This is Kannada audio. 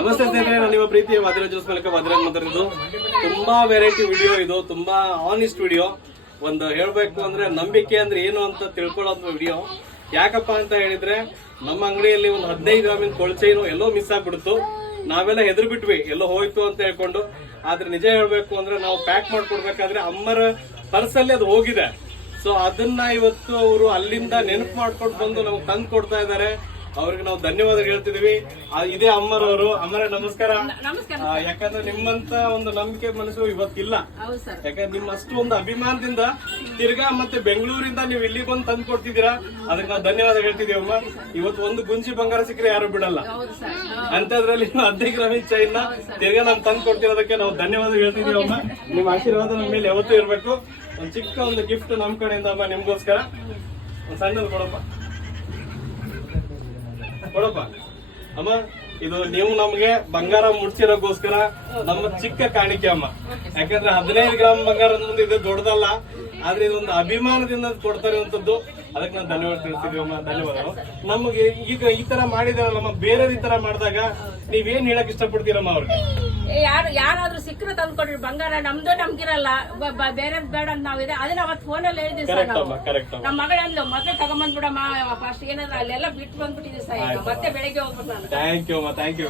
ನಮಸ್ತೆ ಸ್ನೇಹಿತರೆ, ನಾನು ನಿಮ್ಮ ಪ್ರೀತಿಯ ವಾದಿರಾಜ್ ಮೂಲಕ ವಾದಿರಾಜ್ ಮಾತಾಡೋದು. ತುಂಬಾ ವೆರೈಟಿ ವಿಡಿಯೋ ಇದು, ತುಂಬಾ ಆನೆಸ್ಟ್ ವಿಡಿಯೋ. ಒಂದು ಹೇಳ್ಬೇಕು ಅಂದ್ರೆ ನಂಬಿಕೆ ಅಂದ್ರೆ ಏನು ಅಂತ ತಿಳ್ಕೊಳ್ಳೋ ವಿಡಿಯೋ. ಯಾಕಪ್ಪ ಅಂತ ಹೇಳಿದ್ರೆ, ನಮ್ಮ ಅಂಗಡಿಯಲ್ಲಿ ಒಂದು 15 ಗ್ರಾಮಿನ ಕೊಳಚೆನು ಎಲ್ಲೋ ಮಿಸ್ ಆಗ್ಬಿಡ್ತು. ನಾವೆಲ್ಲ ಹೆದರ್ ಬಿಟ್ವಿ, ಎಲ್ಲೋ ಹೋಯ್ತು ಅಂತ ಹೇಳ್ಕೊಂಡು. ಆದ್ರೆ ನಿಜ ಹೇಳ್ಬೇಕು ಅಂದ್ರೆ, ನಾವು ಪ್ಯಾಕ್ ಮಾಡ್ಕೊಡ್ಬೇಕಾದ್ರೆ ಅಮ್ಮರ ಪರ್ಸಲ್ಲಿ ಅದು ಹೋಗಿದೆ. ಸೊ ಅದನ್ನ ಇವತ್ತು ಅವರು ಅಲ್ಲಿಂದ ನೆನಪು ಮಾಡ್ಕೊಂಡು ಬಂದು ನಮ್ಗೆ ತಂದು ಕೊಡ್ತಾ ಇದ್ದಾರೆ. ಅವ್ರಿಗೆ ನಾವು ಧನ್ಯವಾದ ಹೇಳ್ತಿದೀವಿ. ಇದೇ ಅಮ್ಮರವರು. ಅಮ್ಮರ ನಮಸ್ಕಾರ. ಯಾಕಂದ್ರೆ ನಿಮ್ಮಂತ ಒಂದು ನಂಬಿಕೆ ಮನಸ್ಸು ಇವತ್ತಿಲ್ಲ. ಯಾಕಂದ್ರೆ ನಿಮ್ಮ ಅಷ್ಟು ಒಂದು ಅಭಿಮಾನದಿಂದ ತಿರ್ಗಾ ಮತ್ತೆ ಬೆಂಗಳೂರಿಂದ ನೀವು ಇಲ್ಲಿ ಬಂದು ತಂದು ಕೊಡ್ತಿದ್ದೀರಾ. ಅದಕ್ಕೆ ನಾವು ಧನ್ಯವಾದ ಹೇಳ್ತಿದೀವಿ ಅಮ್ಮ. ಇವತ್ತು ಒಂದು ಗುಂಜಿ ಬಂಗಾರ ಸಿಕ್ಕರೆ ಯಾರು ಬಿಡಲ್ಲ ಅಂತದ್ರಲ್ಲಿ 15 ಗ್ರಾಮಿನ ಚೈನ್ ತಿರ್ಗಾ ನಮ್ಗೆ ತಂದು ಕೊಡ್ತಿರೋದಕ್ಕೆ ನಾವು ಧನ್ಯವಾದ ಹೇಳ್ತಿದೀವಿ ಅಮ್ಮ. ನಿಮ್ಮ ಆಶೀರ್ವಾದ ನಮ್ಮ ಮೇಲೆ ಯಾವತ್ತೂ ಇರ್ಬೇಕು. ಒಂದು ಚಿಕ್ಕ ಒಂದು ಗಿಫ್ಟ್ ನಮ್ ಕಡೆಯಿಂದ ಅಮ್ಮ ನಿಮ್ಗೋಸ್ಕರ. ಒಂದು ಸಣ್ಣದು ಕೊಡಪ್ಪ ಅಮ್ಮ. ಇದು ನೀವು ನಮ್ಗೆ ಬಂಗಾರ ಮುಡ್ಸಿರೋಕ್ಕೋಸ್ಕರ ನಮ್ಮ ಚಿಕ್ಕ ಕಾಣಿಕೆ ಅಮ್ಮ. ಯಾಕಂದ್ರೆ 15 ಗ್ರಾಮ್ ಬಂಗಾರದ ಮುಂದೆ ಇದು ದೊಡ್ಡದಲ್ಲ, ಆದ್ರೆ ಇದೊಂದು ಅಭಿಮಾನದಿಂದ ಕೊಡ್ತಾ ಇರುವಂತದ್ದು. ಅದಕ್ಕೆ ನಾನು ಧನ್ಯವಾದ ತಿಳಿಸ್ತಿದೀವಿ ಅಮ್ಮ. ಧನ್ಯವಾದಗಳು. ನಮಗೆ ಈಗ ಈ ತರ ಮಾಡಿದಾರಲ್ಲಮ್ಮ, ಬೇರೆ ಈ ತರ ಮಾಡಿದಾಗ ನೀವೇನ್ ಹೇಳಕ್ ಇಷ್ಟಪಡ್ತೀರಮ್ಮ ಅವ್ರಿಗೆ? ಯಾರಾದ್ರೂ ಸಿಕ್ಕರೆ ತಂದ್ಕೊಡ್ರಿ. ಬಂಗಾರ ನಮ್ದು ನಮ್ಗಿರಲ್ಲ, ಬೇರೆ ಬೇಡ ಅಂತ ನಾವಿದೆ. ಅದನ್ನ ಅವತ್ತು ಫೋನಲ್ಲಿ ಹೇಳಿದ್ವಿ ಸರ್. ನಮ್ಮ ಮಗಳಂದು ಮತ್ತೆ ತಗೊಂಬಂದ್ಬಿಡಮ್ಮ ಫಸ್ಟ್ ಏನಾದ್ರು ಅಲ್ಲೆಲ್ಲ ಬಿಟ್ಟು ಬಂದ್ಬಿಟ್ಟಿದ್ವಿ ಸರ್. ಮತ್ತೆ ಬೆಳಿಗ್ಗೆ ಹೋಗ್ಬಿಟ್ಟು ನಾನು. ಥ್ಯಾಂಕ್ ಯು ಅಮ್ಮ, ಥ್ಯಾಂಕ್ ಯು.